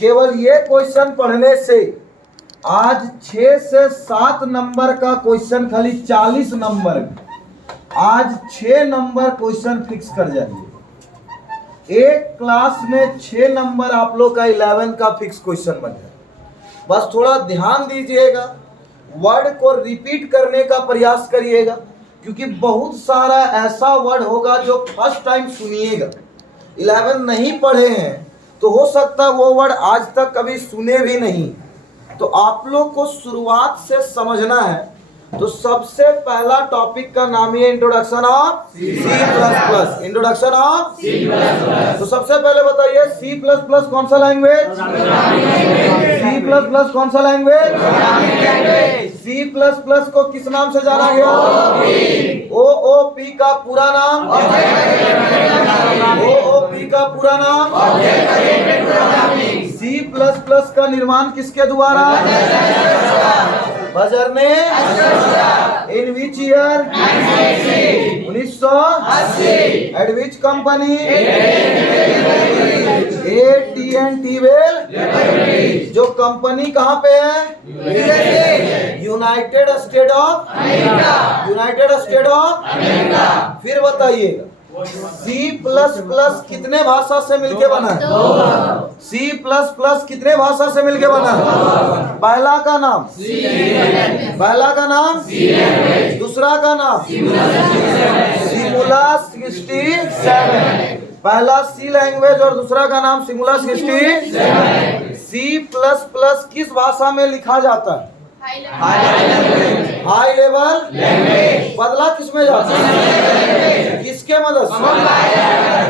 केवल ये क्वेश्चन पढ़ने से आज 6 से 7 नंबर का क्वेश्चन खाली 40 नंबर में आज 6 नंबर क्वेश्चन फिक्स कर जाइए। एक क्लास में 6 नंबर आप लोग का 11 का फिक्स क्वेश्चन बन जाए। बस थोड़ा ध्यान दीजिएगा, वर्ड को रिपीट करने का प्रयास करिएगा, क्योंकि बहुत सारा ऐसा वर्ड होगा जो फर्स्ट टाइम सुनिएगा। 11 नहीं पढ़े हैं तो हो सकता है वो वर्ड आज तक कभी सुने भी नहीं। तो आप लोग को शुरुआत से समझना है। तो सबसे पहला टॉपिक का नाम है introduction of C plus plus. Introduction of C plus plus. तो सबसे पहले बताइए सी प्लस प्लस कौन सा लैंग्वेज? सी प्लस प्लस कौन सा लैंग्वेज? सी प्लस प्लस को किस नाम से जाना गया? OOP का पूरा नाम? OOP का पूरा नाम? सी प्लस प्लस का निर्माण किसके द्वारा? बजर ने? In which year? 1980। At which company? AT&T Bell. जो कंपनी कहाँ पे है? United State of America. United State of America. फिर बताइएगा सी प्लस प्लस कितने भाषा से मिलके बना है? सी प्लस प्लस कितने भाषा से मिलके बना है? पहला का नाम पहला का नाम, दूसरा का नाम सिमुला 67। पहला सी लैंग्वेज और दूसरा का नाम सिमुला 67। सी प्लस प्लस किस भाषा में लिखा जाता है? High level language. बदला किस में जाता है? किसके मदद से?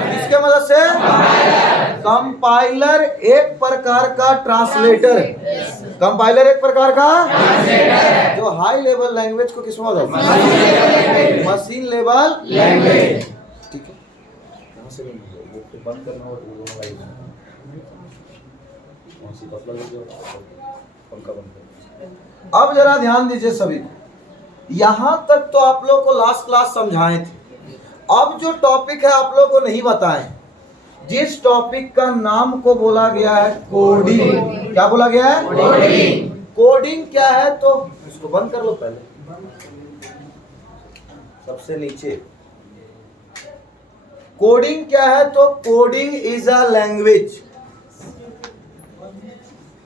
किसके मदद से? कंपाइलर एक प्रकार का ट्रांसलेटर है। कंपाइलर एक प्रकार का जो हाई लेवल लैंग्वेज को किस में मदद? Machine level language. ठीक है, यहाँ से बंद करना अब जरा ध्यान दीजिए सभी। यहां तक तो आप लोग को लास्ट क्लास समझाए थे। अब जो टॉपिक है आप लोग को नहीं बताए। जिस टॉपिक का नाम को बोला गया है कोडिंग। क्या बोला गया है? कोडिंग। कोडिंग क्या है? तो इसको बंद कर लो पहले, सबसे नीचे। कोडिंग क्या है? तो coding is a language.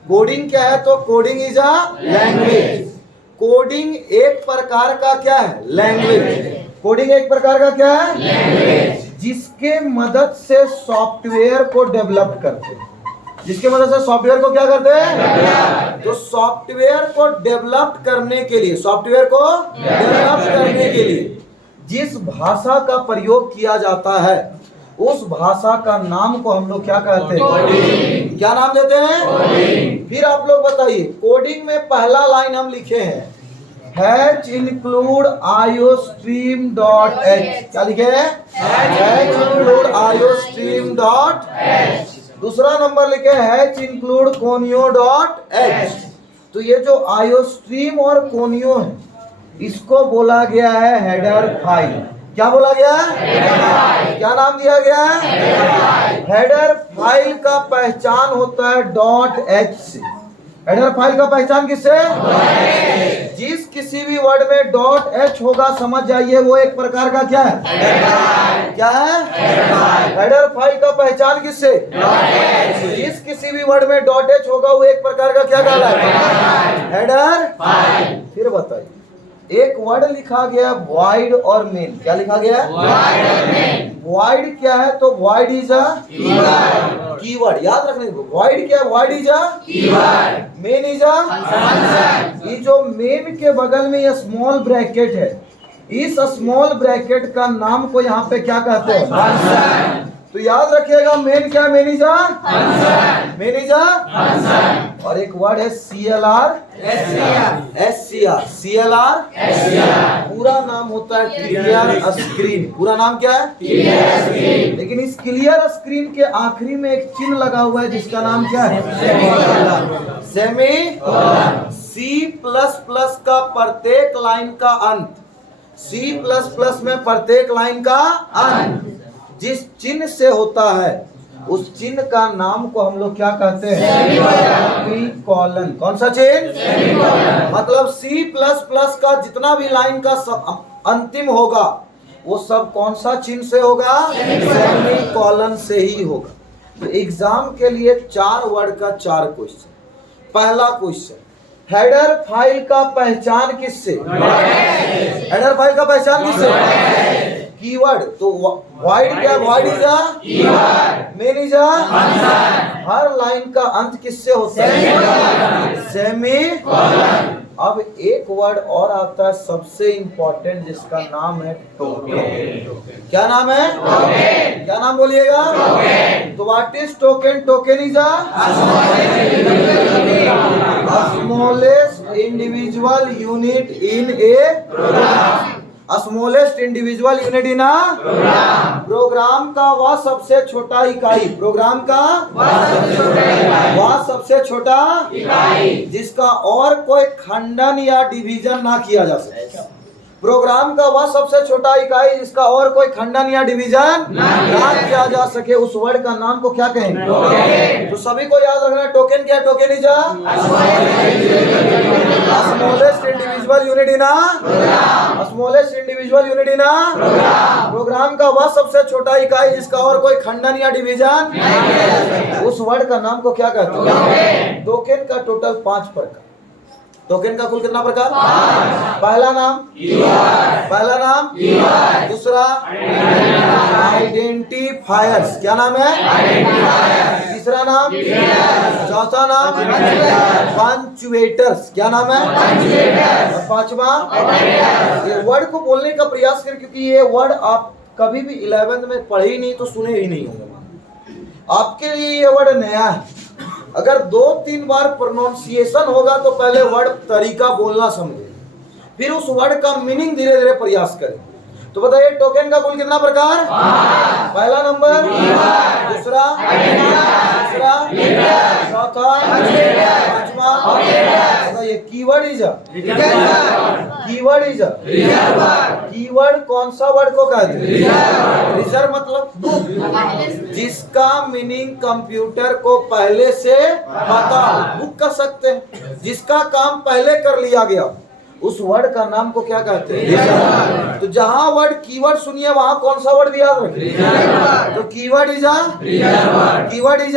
Coding क्या है? तो coding is a language. Coding एक प्रकार का क्या है? लैंग्वेज। कोडिंग एक प्रकार का क्या है? लैंग्वेज। जिसके मदद से सॉफ्टवेयर को डेवलप करते हैं। जिसके मदद से सॉफ्टवेयर को क्या करते हैं? तो सॉफ्टवेयर को डेवलप करने के लिए, सॉफ्टवेयर को डेवलप करने के लिए जिस भाषा का प्रयोग किया जाता है उस भाषा का नाम को हम लोग क्या कहते हैं? क्या नाम देते हैं? फिर आप लोग बताइए, कोडिंग में पहला लाइन हम लिखे हैं hatch include iostream dot H. क्या लिखे हैं? Hatch include iostream dot H. दूसरा नंबर लिखे hatch include conio dot H. तो ये जो आईओस्ट्रीम और कोनियो है इसको बोला गया है हेडर फाइल। क्या बोला गया? क्या नाम दिया गया है? हेडर फाइल का पहचान होता है डॉट एच से। हेडर फाइल का पहचान किससे? जिस किसी भी वर्ड में डॉट एच होगा समझ जाइए वो एक प्रकार का क्या है? क्या है? हेडर फाइल का पहचान किससे? जिस किसी भी वर्ड में डॉट एच होगा वो एक प्रकार का क्या कहलाएगा? Header file. फिर बताइए, एक वर्ड लिखा गया वॉइड और मेन। क्या लिखा गया? वॉइड और मेन। वॉइड क्या है? तो वॉइड इज अ कीवर्ड। याद रखने को, वॉइड क्या है? Void is a keyword. Main is a function. ये जो मेन के बगल में ये स्मॉल ब्रैकेट है, इस स्मॉल ब्रैकेट का नाम को यहाँ पे क्या कहते हैं? फंक्शन। तो याद रखिएगा मेन क्या? Main is a function. Main is a function. और एक वर्ड है CLR SCR। CLR SCR पूरा नाम होता है क्लियर स्क्रीन। पूरा नाम क्या है? Clear screen. लेकिन इस क्लियर स्क्रीन के आखिरी में एक चिन्ह लगा हुआ है जिसका नाम क्या है? सेमीकोलन। सी प्लस प्लस का प्रत्येक लाइन का अंत, सी प्लस प्लस में प्रत्येक लाइन का अंत जिस चिन्ह से होता है उस चिन्ह का नाम को हम लोग क्या कहते हैं? सेमीकोलन। कौन सा चिन्ह? मतलब C++ का जितना भी लाइन का अंतिम होगा वो सब कौन सा चिन्ह से होगा? सेमीकोलन से ही होगा। तो एग्जाम के लिए 4 वर्ड का 4 क्वेश्चन। पहला क्वेश्चन, हेडर फाइल का पहचान किससे? हेडर फाइल का पहचान किससे? कीवर्ड। तो वॉइड क्या? Void is a keyword, main is a function. Her line का अंत किससे होता है? सेमीकोलन। अब एक वर्ड और आता है सबसे इंपॉर्टेंट, जिसका नाम है टोकन। क्या नाम है? टोकन। क्या नाम बोलिएगा? टोकन। तो what is token? Token is a smallest individual unit in a program. Smallest individual unit in a program का वह सबसे छोटा इकाई। प्रोग्राम का वह सबसे छोटा इकाई जिसका और कोई खंडन या डिवीजन ना किया जा सके। प्रोग्राम का वह सबसे छोटा इकाई जिसका और कोई खंडन या डिवीजन ना किया जा सके, उस वर्ड का नाम को क्या कहेंगे? टोकन। तो सभी को याद रखना, टोकन क्या? Token is a smallest individual unit in a smallest individual unit in a program का वह सबसे छोटा इकाई जिसका और कोई खंडन या डिवीजन, उस वर्ड का नाम को क्या कहते हैं? टोकन का टोटल 5 प्रकार। टोकन का कुल कितना प्रकार? 5। पहला नाम कीवर्ड। पहला नाम कीवर्ड। दूसरा आइडेंटिफायर्स। क्या नाम है? आइडेंटिफायर्स। तीसरा नाम चौथा नाम पंक्चुएटर्स। क्या नाम है? पंक्चुएटर्स। और 5वां, ये वर्ड को बोलने का प्रयास करें क्योंकि ये वर्ड आप कभी भी 11th में पढ़े ही नहीं तो सुने ही नहीं होंगे। आपके लिए ये वर्ड नया है। अगर 2-3 बार प्रोनाउंसिएशन होगा तो पहले वर्ड तरीका बोलना समझे, फिर उस वर्ड का मीनिंग धीरे धीरे प्रयास करें। तो बताइए टोकन का कुल कितना प्रकार? पहला नंबर, दूसरा, तीसरा, चौथा, पांचवा। बताइए keyword is keyword is keyword कौन सा वर्ड को कहते हैं? रिजर्व मतलब बुक, जिसका मीनिंग कंप्यूटर को पहले से पता। बुक कर सकते हैं जिसका काम पहले कर लिया गया, उस वर्ड का नाम को क्या कहते हैं? तो जहां वर्ड कीवर्ड सुनिए वहां कौन सा वर्ड याद रखें? तो keyword is keyword is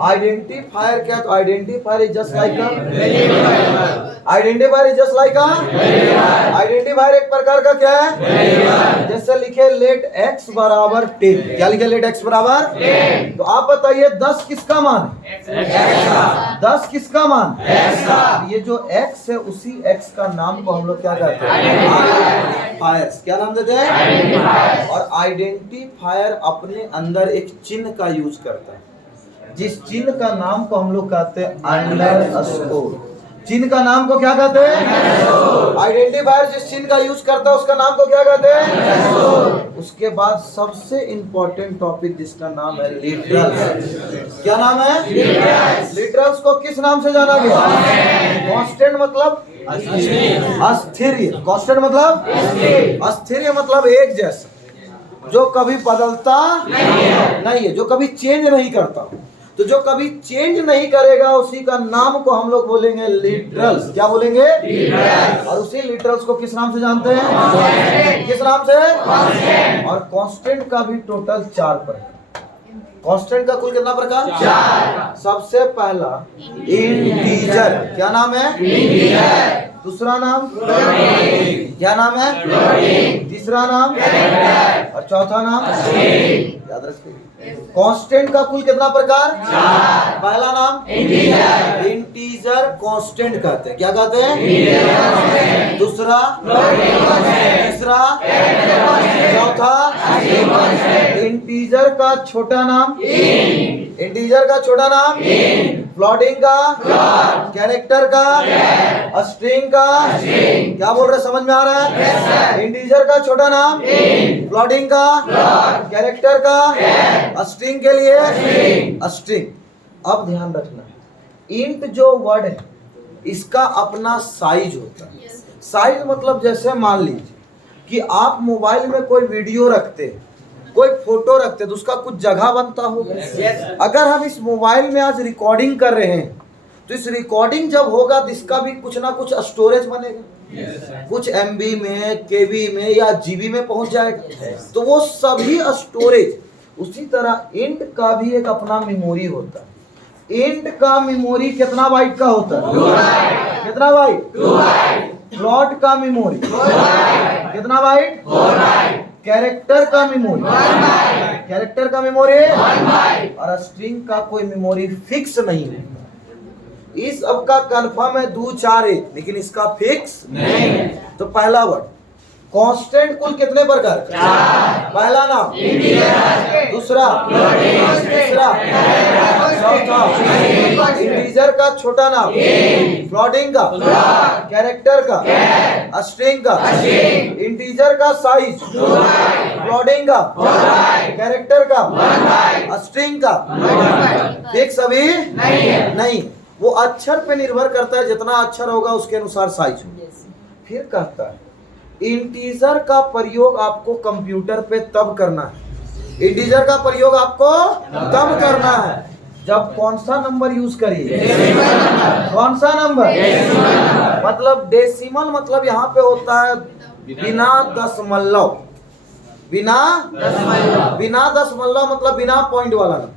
identifier. क्या? तो identifier is just like identifier is just like identifier एक प्रकार का क्या है? जैसे लिखे लेट x बराबर 10। क्या लिखे? लेट x बराबर 10। तो आप बताइए 10 किसका मान है? 10 किसका मान? ये जो x है उसी x का नाम को हम लोग क्या कहते हैं? आइडेंटिफायर्स। क्या नाम देते हैं? और आइडेंटिफायर अपने अंदर एक चिन्ह का यूज करता है, जिस चिन्ह का नाम को हम लोग कहते हैं अंडरस्कोर। चिन्ह का नाम को क्या कहते हैं? आइडेंटिफायर जिस चिन्ह का यूज करता है उसका नाम को क्या कहते हैं? उसके बाद सबसे इंपॉर्टेंट टॉपिक जिसका नाम है लिटरल्स। क्या नाम है? लिटरल्स को किस नाम से जाना गया? कांस्टेंट मतलब अस्थिर। कांस्टेंट मतलब अस्थिर, मतलब एक जैसा, जो कभी बदलता नहीं है, जो कभी चेंज नहीं करता। तो जो कभी चेंज नहीं करेगा उसी का नाम को हम लोग बोलेंगे लिटरल्स। क्या बोलेंगे? लिटरल्स। और उसी लिटरल्स को किस नाम से जानते हैं? किस नाम से? और कांस्टेंट का भी टोटल 4 प्रकार। कांस्टेंट का कुल कितना प्रकार? 4। सबसे पहला इंटीजर। क्या नाम है? इंटीजर। दूसरा नाम क्या नाम है? तीसरा नाम और चौथा नाम याद रखिए। कांस्टेंट का कुल कितना प्रकार? 4। पहला नाम इंटीजर कांस्टेंट कहते हैं। क्या कहते हैं? दूसरा, तीसरा, चौथा इंटीजर का छोटा नाम। इंटीजर का छोटा नाम फ्लोटिंग का, कैरेक्टर का, स्ट्रिंग का। क्या बोल रहे? समझ में आ रहा है? इंटीजर का छोटा नाम, फ्लोटिंग का, कैरेक्टर का, स्ट्रिंग के लिए स्ट्रिंग। अब ध्यान रखना, इंट जो वर्ड है इसका अपना साइज होता है। साइज मतलब जैसे मान लीजिए कि आप मोबाइल में कोई वीडियो रखते हैं, कोई फोटो रखते तो उसका कुछ जगह बनता होगा। अगर हम इस मोबाइल में आज रिकॉर्डिंग कर रहे हैं तो इस रिकॉर्डिंग जब होगा तो इसका भी कुछ ना कुछ स्टोरेज बनेगा, कुछ एमबी में, केबी में या जीबी में पहुंच जाएगा, तो वो सभी स्टोरेज। उसी तरह इंट का भी एक अपना मेमोरी होता है। इंट का मेमोरी कितना बाइट का होता है? कितना बाइट? फ्लोट का मेमोरी कितना बाइट? कैरेक्टर का मेमोरी, कैरेक्टर का मेमोरी, और स्ट्रिंग का कोई मेमोरी फिक्स नहीं है। इस अब का कंफर्म है 2 4 1, लेकिन इसका फिक्स नहीं। तो पहला वर्ड कांस्टेंट कुल कितने प्रकार? 4। पहला नाम दूसरा, तीसरा, चौथा इंटीजर का छोटा नाम, फ्लोटिंग का, कैरेक्टर का, स्ट्रिंग का, इंटीजर का साइज, फ्लोटिंग का, कैरेक्टर का, स्ट्रिंग का फिक्स अभी नहीं। वो अक्षर पे निर्भर करता है, जितना अक्षर होगा उसके अनुसार साइज होगा। फिर कहता है इंटीजर का प्रयोग आपको कंप्यूटर पे तब करना है, इंटीजर का प्रयोग आपको तब करना है जब कौन सा नंबर यूज करिए? कौन सा नंबर? मतलब डेसिमल, मतलब यहाँ पे होता है बिना दशमलव, बिना दशमलव मतलब बिना पॉइंट वाला नंबर।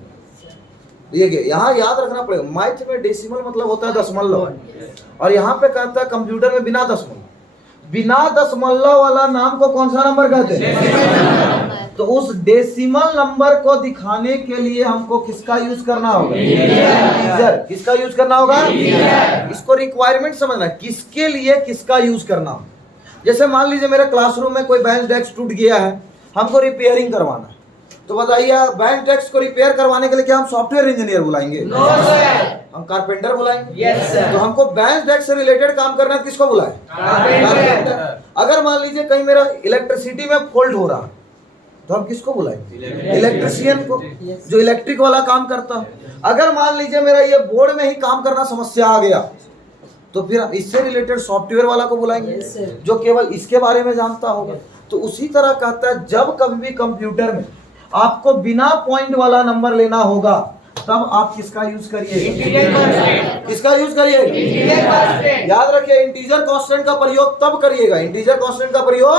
ये यहाँ याद रखना पड़ेगा, मैथ में डेसिमल मतलब होता है दशमलव, और यहाँ पे कहता है कंप्यूटर में बिना दशमलव। बिना दशमलव वाला नाम को कौन सा नंबर कहते हैं? तो उस डेसिमल नंबर को दिखाने के लिए हमको किसका यूज करना होगा? इंटीजर। किसका यूज करना होगा? इसको रिक्वायरमेंट समझना, किसके लिए किसका यूज करना होगा। जैसे मान लीजिए मेरे क्लासरूम में कोई बेंच डेस्क टूट गया है, हमको रिपेयरिंग करवाना है, तो बताइए बेंच डेस्क को रिपेयर करवाने के लिए क्या हम सॉफ्टवेयर इंजीनियर बुलाएंगे? हम कारपेंटर बुलाएंगे। तो हमको बेंच डेस्क से रिलेटेड काम करना है, किसको बुलाएं? कारपेंटर। अगर मान लीजिए कहीं मेरा इलेक्ट्रिसिटी में फॉल्ट हो रहा तो हम किसको बुलाएंगे? इलेक्ट्रिशियन को, जो इलेक्ट्रिक वाला काम करता है। अगर मान लीजिए मेरा ये बोर्ड में ही काम करना समस्या आ गया तो फिर हम इससे रिलेटेड सॉफ्टवेयर वाला को बुलाएंगे, जो केवल इसके बारे में जानता होगा। तो उसी तरह कहता है जब कभी भी कंप्यूटर में आपको बिना पॉइंट वाला नंबर लेना होगा तब आप किसका यूज करिए? किसका यूज करिए? याद रखिए इंटीजर कांस्टेंट का प्रयोग तब करिएगा, इंटीजर कांस्टेंट का प्रयोग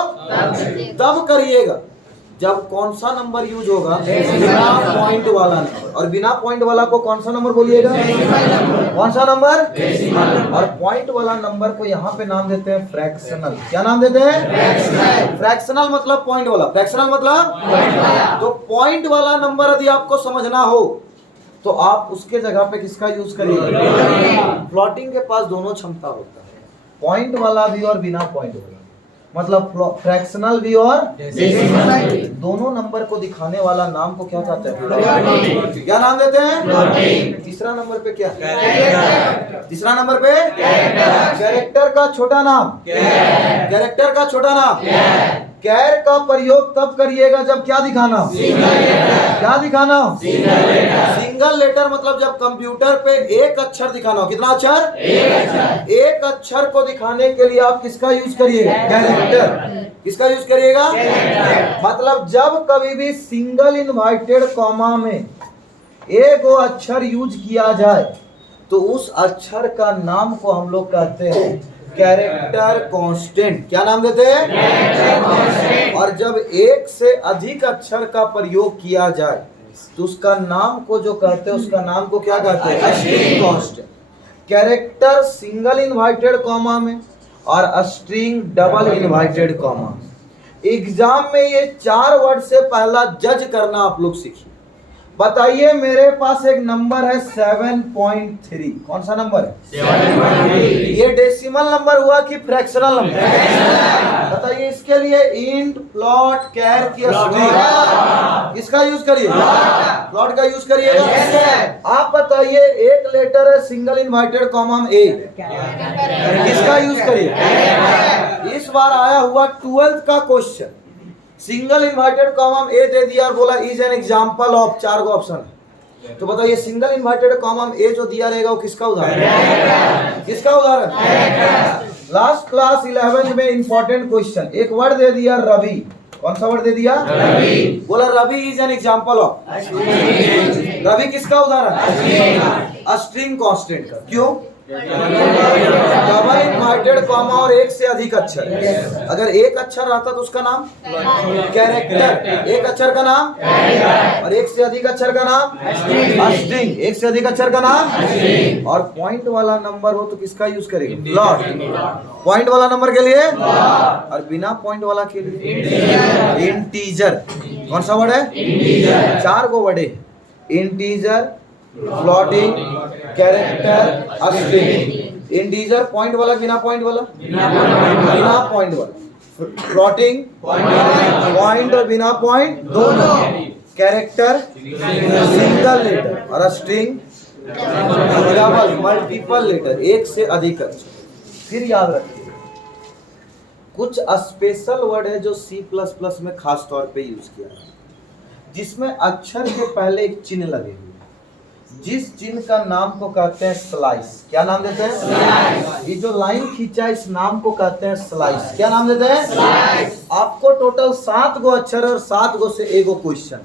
तब करिएगा जब कौन सा नंबर यूज होगा? बिना पॉइंट वाला नंबर। और बिना पॉइंट वाला को कौन सा नंबर बोलिएगा? कौन सा नंबर? और पॉइंट वाला नंबर को यहाँ पे नाम देते हैं फ्रैक्शनल। क्या नाम देते हैं? फ्रैक्शनल मतलब पॉइंट वाला, फ्रैक्शनल मतलब। तो पॉइंट वाला नंबर यदि आपको समझना हो तो आप उसके जगह पे किसका यूज करिएगा? फ्लोटिंग के पास दोनों क्षमता होता है, पॉइंट वाला भी और बिना पॉइंट वाला, मतलब फ्रैक्शनल भी और दोनों नंबर को दिखाने वाला नाम को क्या कहते हैं? क्या नाम देते हैं? तीसरा नंबर पे क्या? तीसरा नंबर पे कैरेक्टर का छोटा नाम, कैरेक्टर का छोटा नाम। कैर का प्रयोग तब करिएगा जब क्या दिखाना हो? क्या दिखाना हो? सिंगल लेटर, मतलब जब कंप्यूटर पे एक अक्षर दिखाना हो। कितना अक्षर? एक अक्षर को दिखाने के लिए आप किसका यूज करिएगा? कैरेक्टर। किसका यूज करिएगा? मतलब जब कभी भी सिंगल इनवर्टेड कॉमा में एक अक्षर यूज किया जाए तो उस अक्षर का नाम को हम लोग कहते हैं कैरेक्टर कांस्टेंट। क्या नाम देते हैं? और जब एक से अधिक अक्षर का प्रयोग किया जाए तो उसका नाम को जो कहते हैं उसका नाम को क्या कहते हैं? String constant. Character single inverted comma में और string double inverted comma. Exam में ये 4 वर्ड से पहला जज करना आप लोग सीखिए। बताइए मेरे पास एक नंबर है 7.3। कौन सा नंबर है? 7.3। ये डेसिमल नंबर हुआ कि फ्रैक्शनल नंबर? बताइए इसके लिए इंट, फ्लोट, कैर की स्ट्रिंग किसका यूज करिए? फ्लोट का यूज करिएगा। आप बताइए एक लेटर है सिंगल इनवर्टेड कॉमा में ए, किसका यूज करिए? इस बार आया हुआ 12th का क्वेश्चन, सिंगल इनवर्टेड कॉमा में ए दे दिया और बोला is an example of, 4 go option है। तो बताइए सिंगल इनवर्टेड कॉमा में ए जो दिया रहेगा वो किसका उदाहरण है? किसका उदाहरण? लास्ट क्लास 11 में इंपॉर्टेंट क्वेश्चन, एक वर्ड दे दिया रवि कौन सा वर्ड दे दिया? रवि। बोला Ravi is an example of. Ravi किसका उदाहरण? स्ट्रिंग कांस्टेंट का। क्यों? डबल इन्वर्टेड कॉमा और एक से अधिक अक्षर। अगर एक अक्षर रहता तो उसका नाम कैरेक्टर, एक अक्षर का नाम, और एक से अधिक अक्षर का नाम स्ट्रिंग, एक से अधिक अक्षर का नाम, और पॉइंट वाला नंबर हो तो किसका यूज करेंगे? प्लॉट। पॉइंट वाला नंबर के लिए, और बिना पॉइंट वाला के लिए इंटीजर। कौन सा वर्ड है? इंटीजर। 4 गो वर्ड है, integer, floating, character, string. Integer point वाला, बिना पॉइंट वाला, बिना पॉइंट वाला, फ्लोटिंग पॉइंट और बिना पॉइंट दोनों, कैरेक्टर सिंगल लेटर, और स्ट्रिंग डबल मल्टीपल लेटर, एक से अधिक अक्षर। फिर याद रखिए कुछ स्पेशल वर्ड है जो C++ में खास तौर पे यूज किया है, जिसमें अक्षर के पहले एक चिन्ह लगे हुए, जिस चिन्ह का नाम को कहते हैं स्लाइस। क्या नाम देते हैं? स्लाइस। ये जो लाइन खींचा है इस नाम को कहते हैं स्लाइस। क्या नाम देते हैं? स्लाइस। आपको टोटल 7 गो अक्षर और 7 गो से एगो क्वेश्चन।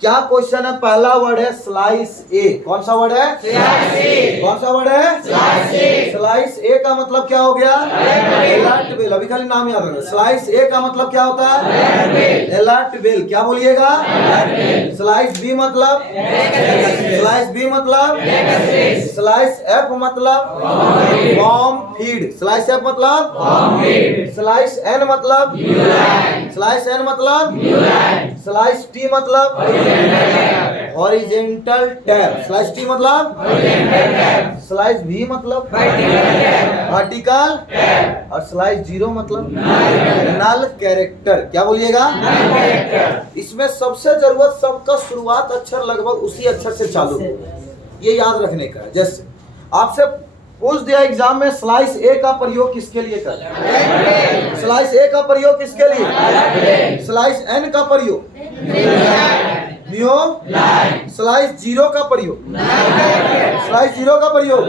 क्या क्वेश्चन है? पहला वर्ड है स्लाइस ए। कौन सा वर्ड है? स्लाइस ए। कौन सा वर्ड है? स्लाइस ए। स्लाइस ए का मतलब क्या हो गया? Alert bell. अभी खाली नाम याद रखना। स्लाइस ए का मतलब क्या होता है? Alert bell. क्या बोलिएगा? स्लाइस बी मतलब, स्लाइस बी मतलब, स्लाइस एफ मतलब बॉम्ब फीड, स्लाइस एफ मतलब, स्लाइस एन मतलब, स्लाइस एन मतलब, स्लाइस टी मतलब हॉरिजेंटल टैब, स्लाइस टी मतलब, स्लाइस भी मतलब वर्टिकल, और स्लाइस 0 मतलब नल कैरेक्टर। क्या बोलिएगा? इसमें सबसे जरूरत सबका शुरुआत अक्षर लगभग उसी अक्षर से चालू हो, ये याद रखने का। जैसे आपसे पूछ दिया एग्जाम में स्लाइस ए का प्रयोग किसके लिए कर? स्लाइस ए का प्रयोग किसके लिए? स्लाइस एन का प्रयोग नियो, स्लाइस 0 का प्रयोग, स्लाइस 0 का प्रयोग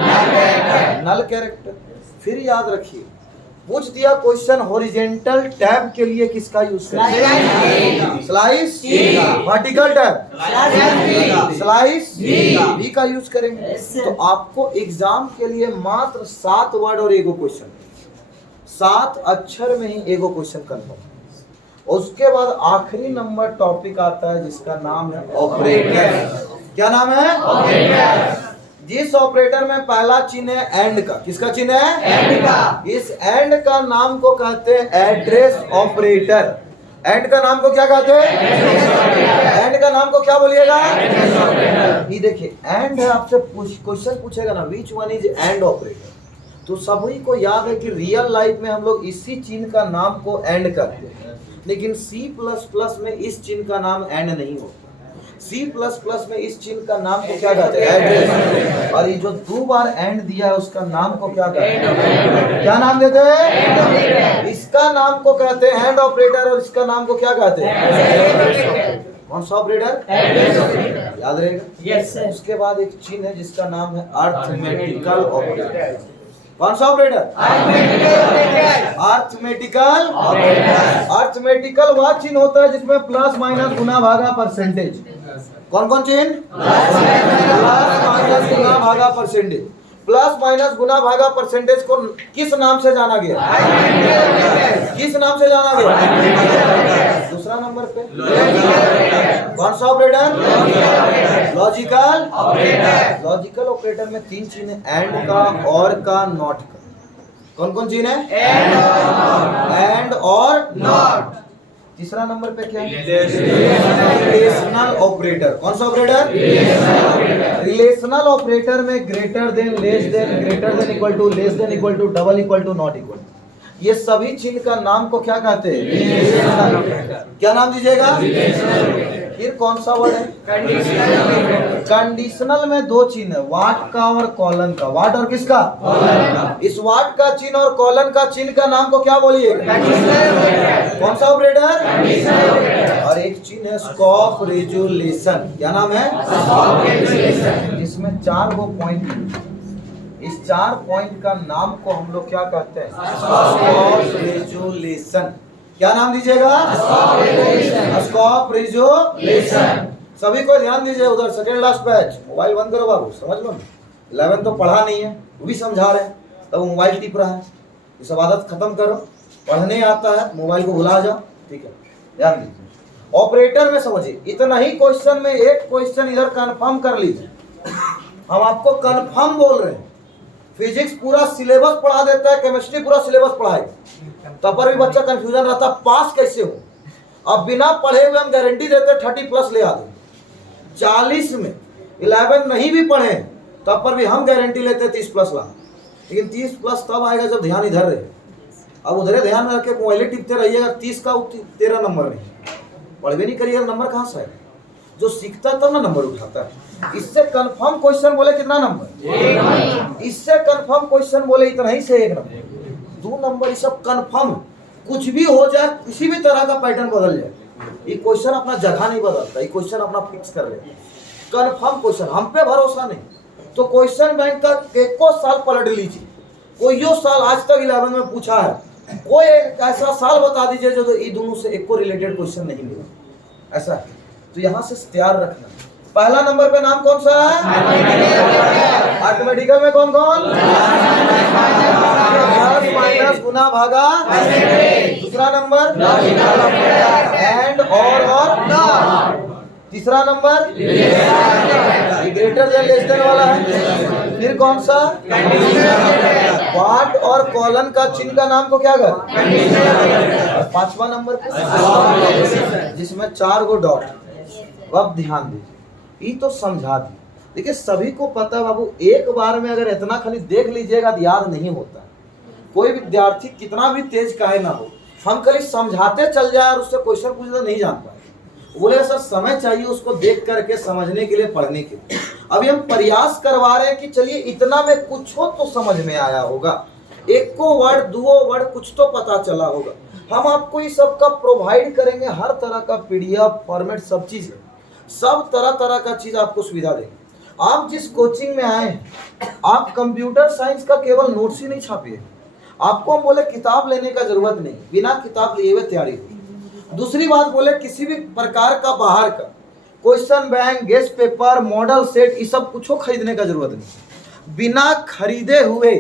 नल कैरेक्टर। फिर याद रखिए पूछ दिया क्वेश्चन हॉरिजेंटल टैब के लिए किसका यूज करें? Slash vertical tab, slash b का यूज करेंगे। तो आपको एग्जाम के लिए मात्र 7 वर्ड और एगो क्वेश्चन, 7 अक्षर में ही एगो क्वेश्चन कंफर्म। उसके बाद आखिरी नंबर टॉपिक आता है जिसका नाम है ऑपरेटर। क्या नाम है? ऑपरेटर। जिस ऑपरेटर में पहला चिन्ह है एंड का, किसका चिन्ह है? एंड का। इस एंड का नाम को कहते हैं एड्रेस ऑपरेटर। एंड का नाम को क्या कहते हैं? एंड का नाम को क्या बोलिएगा? ये देखिए एंड है, आपसे क्वेश्चन पूछेगा ना which one is and operator, तो सभी को याद है कि रियल लाइफ में हम लोग इसी चिन्ह का नाम को एंड करते हैं, लेकिन C++ में इस चिन्ह का नाम एंड नहीं होता। C++ में इस चिन्ह का नाम को क्या कहते हैं? एड्रेस। और ये जो 2 बार एंड दिया है उसका नाम को क्या कहते हैं? क्या नाम देते हैं? इसका नाम को कहते हैं एंड ऑपरेटर, और इसका नाम को क्या कहते हैं? कौन सा ऑपरेटर? याद रहेगा? Yes sir. उसके बाद एक चिन्ह है जिसका नाम है अर्थमेटिकल ऑपरेटर। कौन सा ऑपरेटर? Arithmetical operator. अर्थमेटिकल वह चिन्ह होता है जिसमें प्लस माइनस गुना भागा परसेंटेज। कौन कौन चिन्ह? प्लस माइनस गुना भागा परसेंटेज। प्लस माइनस गुना भागा परसेंटेज को किस नाम से जाना गया? किस नाम से जाना गया? दूसरा नंबर पे कौन सा operator? Logical operator. Logical operator में 3 चिन्ह, एंड का, और का, नॉट का। कौन कौन चिन्ह है? एंड और नॉट। तीसरा नंबर पे क्या है? Relational operator. कौन सा ऑपरेटर? रिलेशनल ऑपरेटर में greater than, less than, greater than equal to, less than equal to, double equal to, not equal, ये सभी चिन्ह का नाम को क्या कहते हैं? क्या नाम दीजिएगा? फिर कौन सा वर्ड है? कंडीशनल। कंडीशनल में 2 चिन्ह है, वाट का और कॉलन का। वाट और किसका? इस वाट का चिन्ह और कॉलन का चिन्ह का नाम को क्या बोलिएगा? कौन सा ऑपरेटर? और एक चिन्ह है स्कोप रेजुलेशन। क्या नाम है? जिसमें 4 गो पॉइंट, इस 4 पॉइंट का नाम को हम लोग क्या कहते हैं? Scope resolution. क्या नाम दीजिएगा? Scope resolution. सभी को ध्यान दीजिए, उधर सेकेंड लास्ट बैच मोबाइल बंद करो बाबू, समझ लो ना। 11 तो पढ़ा नहीं है, वो भी समझा रहे हैं, तब वो मोबाइल टिप रहा है। ये सब आदत खत्म करो, पढ़ने आता है मोबाइल को भुला जाओ, ठीक है? ध्यान दीजिए। ऑपरेटर में समझिए, इतना ही क्वेश्चन में एक क्वेश्चन इधर कंफर्म कर लीजिए। हम आपको कंफर्म बोल रहे हैं, फिजिक्स पूरा सिलेबस पढ़ा देता है, केमिस्ट्री पूरा सिलेबस पढ़ाएगा, तब पर भी बच्चा कंफ्यूजन रहता है पास कैसे हो। अब बिना पढ़े हुए हम गारंटी देते 30+ ले आ देंगे। 40 में 11 नहीं भी पढ़े तब पर भी हम गारंटी लेते 30+ ला। लेकिन 30+ तब आएगा जब ध्यान इधर रहे। अब उधरे ध्यान में रखे मोबाइल टिपते रहिएगा, 30 का 13 नंबर नहीं, पढ़ भी नहीं करिएगा, नंबर कहाँ से आएगा? जो सीखता तब ना नंबर उठाता है। इससे कंफर्म क्वेश्चन बोले कितना नंबर? इससे कंफर्म क्वेश्चन बोले इतना ही से 1 नंबर 2 नंबर, ये सब कंफर्म। कुछ भी हो जाए, किसी भी तरह का पैटर्न बदल जाए, ये क्वेश्चन अपना जगह नहीं बदलता, ये क्वेश्चन अपना फिक्स कर लेता है। कंफर्म क्वेश्चन, हम पे भरोसा नहीं तो क्वेश्चन बैंक का एको साल पलट लीजिए, कोई साल आज तक 11 में पूछा है, कोई ऐसा साल बता दीजिए जो ये दोनों से एक को रिलेटेड क्वेश्चन नहीं मिला, ऐसा है। तो यहाँ से तैयार रखना। पहला नंबर पे नाम कौन सा है? अर्थमेटिकल में कौन कौन? प्लस माइनस गुना भागा। दूसरा नंबर एंड और तीसरा number greater than less than वाला है। फिर कौन सा? व्हाट और कॉलन का चिन्ह का नाम को क्या कर? पांचवा नंबर जिसमें 4 गो डॉट। अब ध्यान दीजिए, ये तो समझा दी, देखिए सभी को पता है बाबू, एक बार में अगर इतना खाली देख लीजिएगा तो याद नहीं होता। कोई विद्यार्थी कितना भी तेज काहे ना हो, हम खाली समझाते चल जाए और उससे क्वेश्चन पूछे तो नहीं जान पाए। बोले सर समय चाहिए उसको देख करके समझने के लिए, पढ़ने के लिए। अभी हम प्रयास करवा रहे हैं कि चलिए इतना में कुछ हो तो समझ में आया होगा, एक को वर्ड 2 वर्ड कुछ तो पता चला होगा। हम आपको ये सब का प्रोवाइड करेंगे, हर तरह का PDF फॉर्मेट, सब चीज़, सब तरह का चीज़ आपको सुविधा देंगे। आप जिस कोचिंग में आए, आप कंप्यूटर साइंस का केवल नोट्स ही नहीं छापिए, आपको हम बोले किताब लेने का जरूरत नहीं, बिना किताब लिए हुए तैयारी हो। दूसरी बात बोले किसी भी प्रकार का बाहर का question bank, guest paper, model set, ये सब कुछ खरीदने का जरूरत नहीं। बिना खरीदे हुए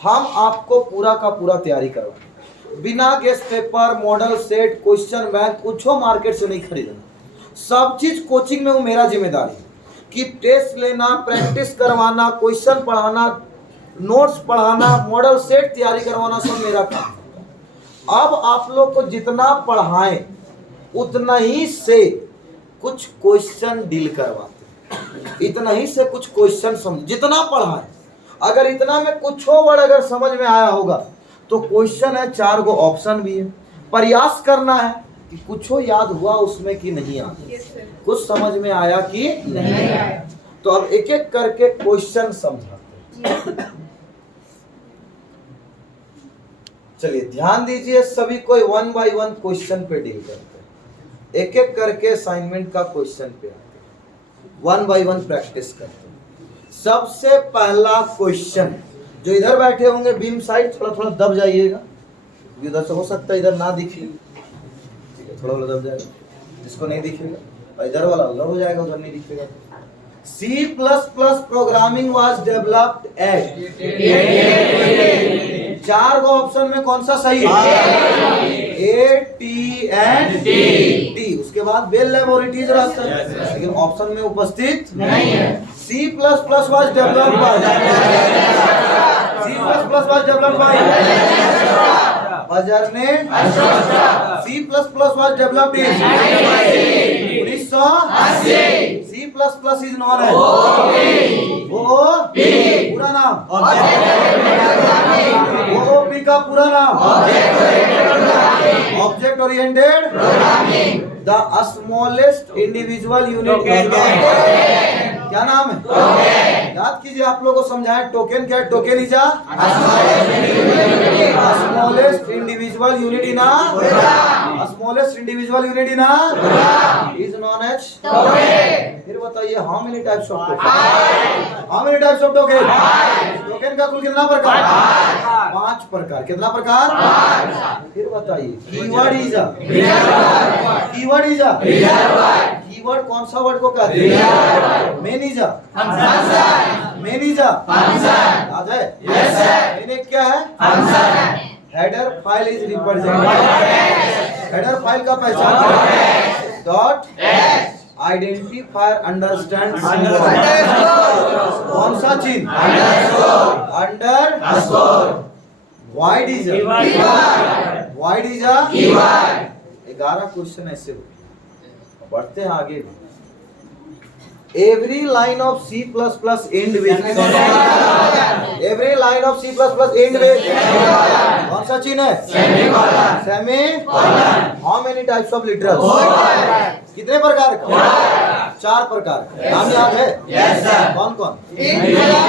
हम आपको पूरा का पूरा तैयारी करवाएंगे। बिना guest paper, model set, question bank कुछ मार्केट से नहीं खरीदना, सब चीज कोचिंग में वो मेरा जिम्मेदारी है कि टेस्ट लेना, प्रैक्टिस करवाना, क्वेश्चन पढ़ाना, नोट्स पढ़ाना, मॉडल सेट तैयारी करवाना, सब मेरा काम है। अब आप लोग को जितना पढ़ाएं उतना ही से कुछ क्वेश्चन डील करवाते, इतना ही से कुछ क्वेश्चन समझ, जितना पढ़ाएं अगर इतना में कुछ वर्ड अगर समझ में आया होगा तो क्वेश्चन है, 4 गो ऑप्शन भी है, प्रयास करना है कि कुछ याद हुआ उसमें कि नहीं आया, कुछ समझ में आया कि नहीं आया। तो अब एक एक करके क्वेश्चन समझाते हैं। चलिए ध्यान दीजिए, सभी कोई 1 बाय 1 क्वेश्चन पे डील करते हैं, एक एक करके असाइनमेंट का क्वेश्चन पे आते हैं, 1 बाय 1 प्रैक्टिस करते हैं। सबसे पहला क्वेश्चन, जो इधर बैठे होंगे बीम साइड थोड़ा थोड़ा दब जाइएगा, इधर से हो सकता है इधर ना दिखे, ठीक है, थोड़ा दब जाएगा, जिसको नहीं दिखेगा इधर वाला उधर हो जाएगा, उधर नहीं दिखेगा। C++ programming was developed eight, 4 go option में कौन सा सही है? A, T and D। उसके बाद बेल लैबोरेटरीज रहता है, लेकिन ऑप्शन में उपस्थित नहीं है। C++ was developed by, C++ was developed by Bjarne. C++ was developed in 1980। C++ is known as OOP, पूरा नाम OOP का पूरा नाम object oriented programming. The smallest individual unit in, क्या नाम है? याद कीजिए, आप लोगों को समझाएं टोकन क्या है। Token is a smallest individual unit in a, smallest individual unit in a is known as token. फिर बताइए how many types of token? How many types of token? Token का कुल कितना प्रकार? 5 प्रकार। कितना प्रकार? फिर बताइए, कीवर्ड इज अ कीवर्ड कौन सा वर्ड को कहते हैं? मेन इज अ याद है? मेन एक क्या है? Header file is represented. Header file का पहचान डॉट आइडेंटिफायर अंडरस्टैंड कौन सा चिन्ह? Underscore. Wide is a 11 question ऐसे हो। बढ़ते हैं आगे। Every line of C++ end with every line of C++ end with कौन सा चिन्ह है? Semicolon. How many types of literals? कितने प्रकार का? 4 प्रकार का। नाम याद है? Yes sir। कौन कौन? Integer,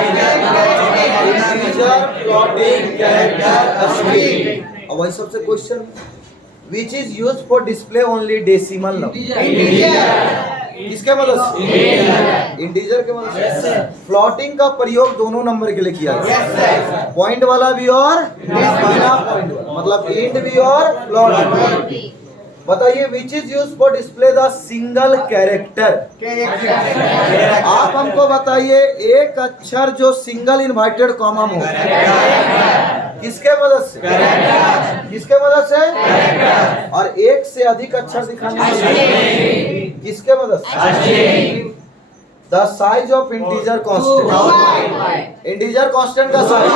floating, character, string। अब वही सबसे question, which is used for display only decimal number? किसके मदद से? इंटीजर के मदद से। फ्लोटिंग का प्रयोग दोनों नंबर के लिए किया जाता है, पॉइंट वाला भी और बिना पॉइंट वाला, मतलब इंट भी और फ्लोट भी। बताइए, which is use for display the single character? आप हमको बताइए एक अक्षर जो सिंगल इन्वर्टेड कॉमा में हो, किसके मदद से? किसके मदद से? और एक से अधिक अक्षर दिखाने किसके मदद से? The size of integer constant. Integer constant का साइज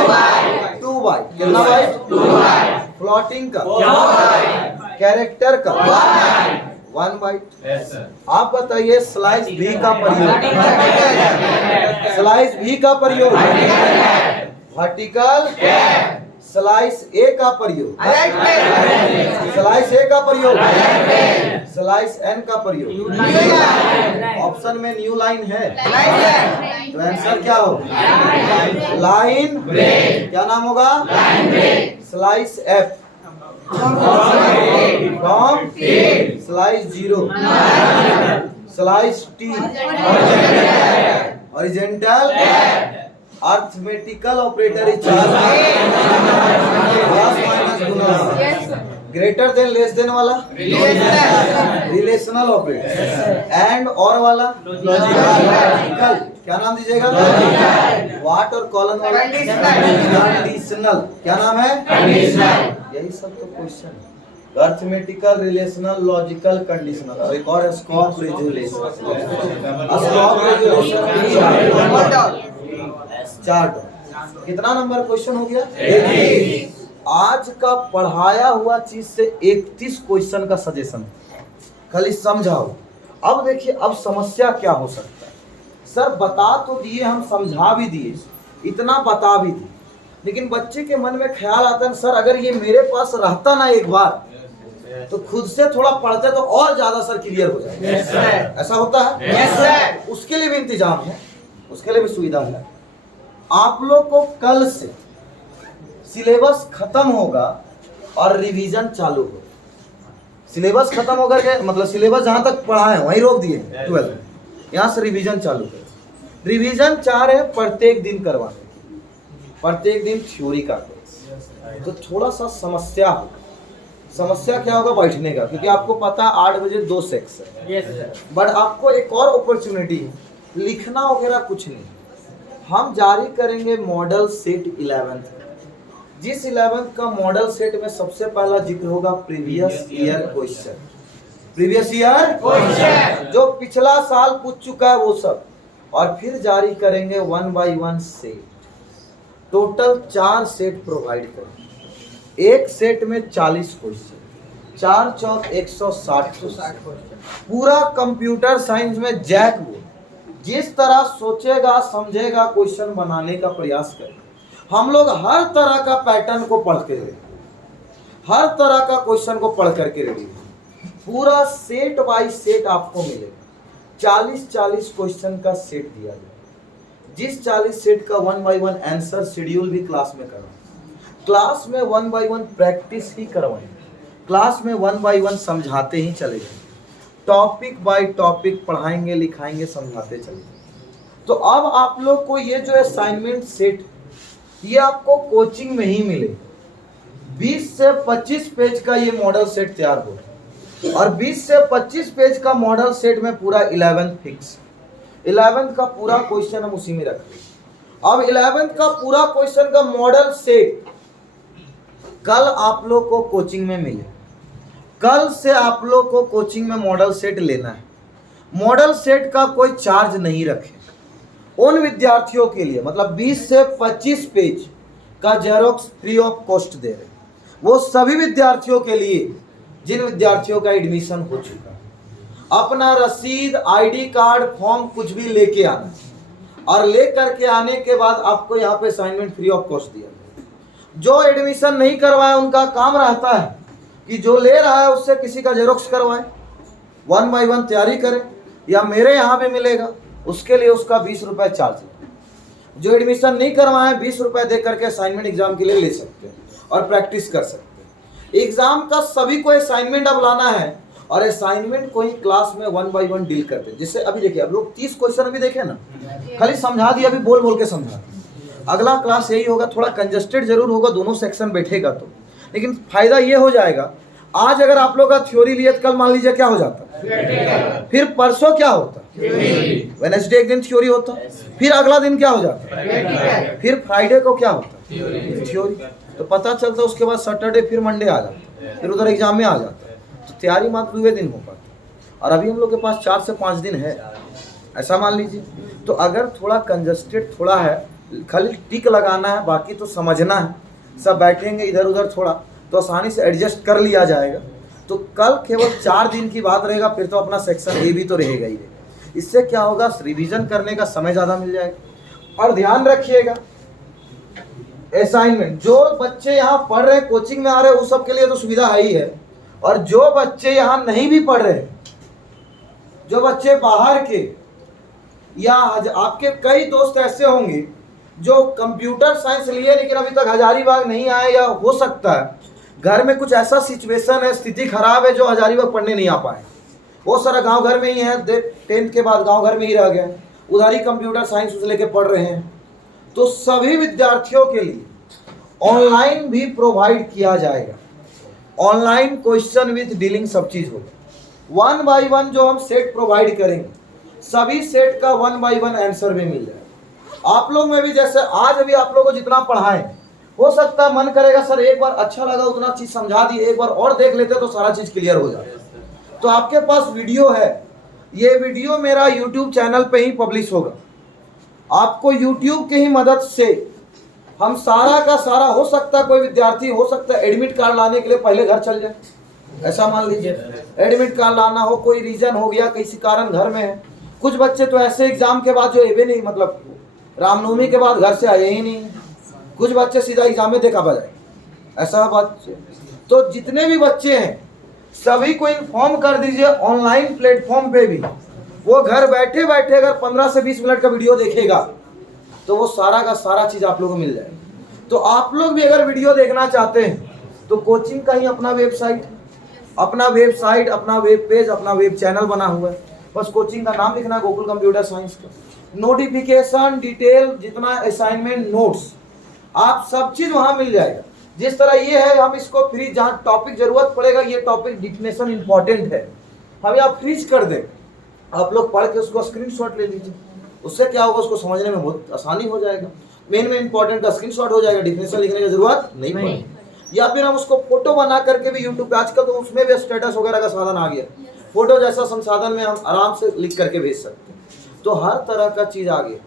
2 बाई कितना बाई? 2 बाई। फ्लोटिंग का कैरेक्टर का 1 बाइट। आप बताइए स्लाइस भी का प्रयोग, स्लाइस भी का प्रयोग, वर्टिकल स्लाइस ए का प्रयोग, स्लाइस ए का प्रयोग, स्लाइस एन का प्रयोग। ऑप्शन में न्यू लाइन है, तो आंसर क्या होगा? Line break. क्या नाम होगा? Slash f from slash 0, slash t horizontal arithmetical operator is greater than less than वाला रिलेशनल ऑपरेटर, एंड और वाला लॉजिकल। क्या नाम दीजिएगा? व्हाट और कॉलन वाला कंडीशनल। क्या नाम है? कंडीशनल। यही सब तो question, arithmetical, relational, logical, conditional. एक और स्कोप रेजुलेशन। Scope resolution 4। कितना नंबर क्वेश्चन हो गया? आज का पढ़ाया हुआ चीज से 31 क्वेश्चन का सजेशन, खाली समझाओ। अब देखिए, अब समस्या क्या हो सकता है? सर बता तो दिए, हम समझा भी दिए, इतना बता भी दिए, लेकिन बच्चे के मन में ख्याल आता है, सर अगर ये मेरे पास रहता ना एक बार, तो खुद से थोड़ा पढ़ते तो और ज्यादा सर क्लियर हो जाए। ऐसा होता है? उसके लिए भी इंतजाम है, उसके लिए भी सुविधा है। आप लोग को कल से सिलेबस खत्म होगा और रिवीजन चालू होगा। सिलेबस खत्म होकर के मतलब सिलेबस जहां तक पढ़ा है वहीं रोक दिए 12, यहां से रिवीजन चालू करें। रिवीजन 4 है प्रत्येक दिन करवाने, प्रत्येक दिन थ्योरी का कोर्स। तो थोड़ा सा समस्या होगा। समस्या क्या होगा? बैठने का, क्योंकि आपको पता 8 बजे 2 सेक्शन, बट आपको एक और अपॉर्चुनिटी है, लिखना वगैरह कुछ नहीं। हम जारी करेंगे मॉडल सेट 11th, जिस 11th का मॉडल सेट में सबसे पहला जिक्र होगा previous year question. Previous year question जो पिछला साल पूछ चुका है वो सब, और फिर जारी करेंगे 1 by 1 set. Total 4 set provide करेंगे। एक सेट में 40 क्वेश्चन, 4 चौक 160 क्वेश्चन। पूरा कंप्यूटर साइंस में जैक बोर्ड जिस तरह सोचेगा समझेगा क्वेश्चन बनाने का प्रयास करें। हम लोग हर तरह का पैटर्न को पढ़ के रेडी, हर तरह का क्वेश्चन को पढ़ करके रेडी। पूरा सेट बाय सेट आपको मिलेगा। 40-40 क्वेश्चन का सेट दिया जाए, जिस 40 सेट का 1 बाई 1 आंसर शेड्यूल भी क्लास में करवाएं। क्लास में 1 बाई 1 प्रैक्टिस ही करवाएं, क्लास में 1 बाई 1 समझाते ही चले जाएंगे। टॉपिक बाय टॉपिक पढ़ाएंगे, लिखाएंगे, समझाते चले। तो अब आप लोग को ये जो असाइनमेंट सेट ये आपको कोचिंग में ही मिले। 20 से 25 पेज का ये मॉडल सेट तैयार हो, और 20 से 25 पेज का मॉडल सेट में पूरा 11th फिक्स। 11th का पूरा क्वेश्चन हम उसी में रखेंगे। अब 11th का पूरा क्वेश्चन का मॉडल सेट कल आप लोग को कोचिंग में मिले। कल से आप लोग को कोचिंग में मॉडल सेट लेना है। मॉडल सेट का कोई चार्ज नहीं रखे। उन विद्यार्थियों के लिए मतलब 20 से 25 पेज का जेरोक्स फ्री ऑफ कॉस्ट दे रहे, वो सभी विद्यार्थियों के लिए जिन विद्यार्थियों का एडमिशन हो चुका है। अपना रसीद, आईडी कार्ड, फॉर्म कुछ भी लेके आना, और ले करके आने के बाद आपको यहाँ पे असाइनमेंट फ्री ऑफ कॉस्ट दिया। जो एडमिशन नहीं करवाए उनका काम रहता है कि जो ले रहा है उससे किसी का जेरोक्स करवाए, 1 बाय 1 तैयारी करे, या मेरे यहाँ पे मिलेगा, उसके लिए उसका 20 रुपये चार्ज है। जो एडमिशन नहीं करवाए 20 रुपये दे करके असाइनमेंट एग्जाम के लिए ले सकते हैं और प्रैक्टिस कर सकते हैं। एग्जाम का सभी को असाइनमेंट अब लाना है, और असाइनमेंट को ही क्लास में 1 बाय 1 डील करते हैं। जिससे अभी देखिए, अब लोग 30 क्वेश्चन अभी देखे ना, खाली समझा दिया, अभी बोल बोल के समझा। अगला क्लास यही होगा, थोड़ा कंजस्टेड जरूर होगा, दोनों सेक्शन बैठेगा तो, लेकिन फायदा ये हो जाएगा, आज अगर आप लोग का थ्योरी लिए कल मान लीजिए क्या हो जाता, फिर परसों क्या होता, वेडनेसडे एक दिन थ्योरी होता, फिर अगला दिन क्या हो जाता, फिर फ्राइडे को क्या होता, थ्योरी। तो पता चलता उसके बाद सैटरडे फिर मंडे आ जाता, फिर उधर एग्जाम में आ जाता। तो तैयारी मात्र 2 दिन हो पाती, और अभी हम लोग के पास 4 से 5 दिन है, ऐसा मान लीजिए। तो अगर थोड़ा कंजस्टेड थोड़ा है, खाली टिक लगाना है, बाकी तो समझना है, सब बैठेंगे इधर उधर थोड़ा तो आसानी से एडजस्ट कर लिया जाएगा। तो कल केवल 4 दिन की बात रहेगा, फिर तो अपना सेक्शन ए भी तो रहेगा ही। इससे क्या होगा, रिवीजन करने का समय ज़्यादा मिल जाएगा। और ध्यान रखिएगा, असाइनमेंट जो बच्चे यहाँ पढ़ रहे, कोचिंग में आ रहे, उस सब के लिए तो सुविधा है ही है। और जो बच्चे यहाँ नहीं भी पढ़ रहे, जो बच्चे बाहर के, या आपके कई दोस्त ऐसे होंगे जो कंप्यूटर साइंस लिए लेकिन अभी तक हजारीबाग नहीं आए, या हो सकता है घर में कुछ ऐसा सिचुएशन है, स्थिति खराब है जो हजारीबाग पढ़ने नहीं आ पाए। वो सारा गांव घर में ही है, 10th के बाद गांव घर में ही रह गए, उधर ही कंप्यूटर साइंस लेके पढ़ रहे हैं। तो सभी विद्यार्थियों के लिए ऑनलाइन भी प्रोवाइड किया जाएगा। ऑनलाइन क्वेश्चन विथ डीलिंग सब चीज होगा। 1 बाय 1 जो हम सेट प्रोवाइड करेंगे, सभी सेट का 1 बाय 1 आंसर भी मिल जाएगा। आप लोग में भी जैसे आज अभी आप लोगों को जितना पढ़ाएं, हो सकता है मन करेगा सर एक बार अच्छा लगा, उतना चीज समझा दिए, एक बार और देख लेते तो सारा चीज क्लियर हो जाए। तो आपके पास वीडियो है, ये वीडियो मेरा YouTube चैनल पे ही पब्लिश होगा। आपको YouTube की ही मदद से हम सारा का सारा, हो सकता है कोई विद्यार्थी हो सकता है एडमिट कार्ड लाने के लिए पहले घर चल जाए, ऐसा मान लीजिए एडमिट कार्ड लाना हो, कोई रीजन हो गया, किसी कारण घर में है। कुछ बच्चे तो ऐसे एग्जाम के बाद जो एवे नहीं, मतलब रामनवमी के बाद घर से आए ही नहीं, कुछ बच्चे सीधा एग्जाम में देखा जाए, ऐसा बात। तो जितने भी बच्चे हैं सभी को इन्फॉर्म कर दीजिए, ऑनलाइन प्लेटफॉर्म पे भी वो घर बैठे बैठे अगर 15 से 20 मिनट का वीडियो देखेगा तो वो सारा का सारा चीज आप लोगों को मिल जाएगा। तो आप लोग भी अगर वीडियो देखना चाहते हैं तो कोचिंग का ही अपना वेबसाइट, अपना वेब पेज, अपना वेब चैनल बना हुआ है। बस कोचिंग का नाम लिखना है, गोकुल कंप्यूटर साइंस का। नोटिफिकेशन, डिटेल, जितना असाइनमेंट, नोट्स, आप सब चीज वहां मिल जाएगा। जिस तरह ये है, हम इसको फ्री, जहाँ टॉपिक जरूरत पड़ेगा, ये टॉपिक डिफिनेशन इंपॉर्टेंट है, हम यहाँ फ्रीज कर दें, आप लोग पढ़ के उसको स्क्रीनशॉट ले लीजिए। उससे क्या होगा, उसको समझने में बहुत आसानी हो जाएगा। मेन में इंपॉर्टेंट का स्क्रीनशॉट हो जाएगा, डिफिनेशन लिखने की जरूरत नहीं पड़ेगी। या फिर हम उसको फोटो बना करके भी यूट्यूब पे, आजकल तो उसमें भी स्टेटस वगैरह का साधन आ गया, फोटो जैसा संसाधन में हम आराम से लिख करके भेज सकते हैं। तो हर तरह का चीज आ गया,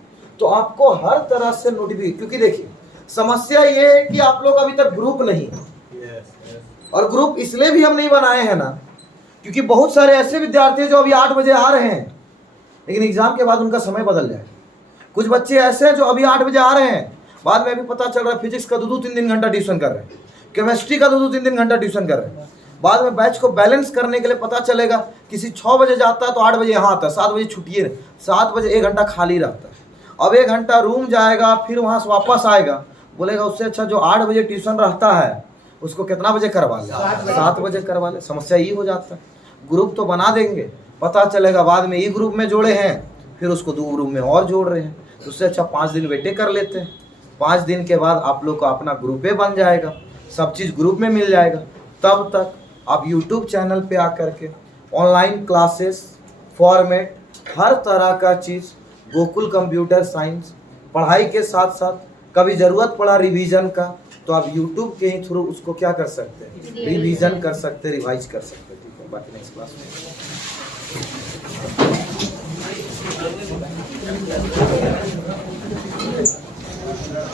तो आपको हर तरह से नोटिफिकेशन, क्योंकि देखिए समस्या ये है कि आप लोग अभी तक ग्रुप नहीं है, और ग्रुप इसलिए भी हम नहीं बनाए हैं ना, क्योंकि बहुत सारे ऐसे विद्यार्थी जो अभी 8 बजे आ रहे हैं लेकिन एग्जाम के बाद उनका समय बदल जाए। कुछ बच्चे ऐसे हैं जो अभी 8 बजे आ रहे हैं, बाद में भी पता चल रहा है फिजिक्स का 2-3 घंटा ट्यूशन कर रहे हैं, केमिस्ट्री का 2-3 घंटा ट्यूशन कर रहे हैं। बाद में बैच को बैलेंस करने के लिए पता चलेगा किसी 6 बजे जाता है तो 8 बजे यहाँ आता है, 7 बजे छुट्टी है, 7 बजे 1 घंटा खाली रहता है। अब 1 घंटा रूम जाएगा, फिर वहाँ से वापस आएगा, बोलेगा उससे अच्छा जो 8 बजे ट्यूशन रहता है उसको कितना बजे करवा ले, 7 बजे करवा ले। समस्या ये हो जाता है। ग्रुप तो बना देंगे, पता चलेगा बाद में ई ग्रुप में जोड़े हैं, फिर उसको 2 ग्रुप में और जोड़ रहे हैं, तो उससे अच्छा 5 दिन वेटे कर लेते हैं। 5 दिन के बाद आप लोग का अपना ग्रुपे बन जाएगा, सब चीज़ ग्रुप में मिल जाएगा। तब तक आप यूट्यूब चैनल पे आकर के ऑनलाइन क्लासेस, फॉर्मेट, हर तरह का चीज़ गोकुल कंप्यूटर साइंस पढ़ाई के साथ साथ कभी ज़रूरत पड़ा रिवीजन का तो आप यूट्यूब के ही थ्रू उसको क्या कर सकते हैं, रिवीजन कर सकते, रिवाइज कर सकते। ठीक है, बाकी नेक्स्ट क्लास में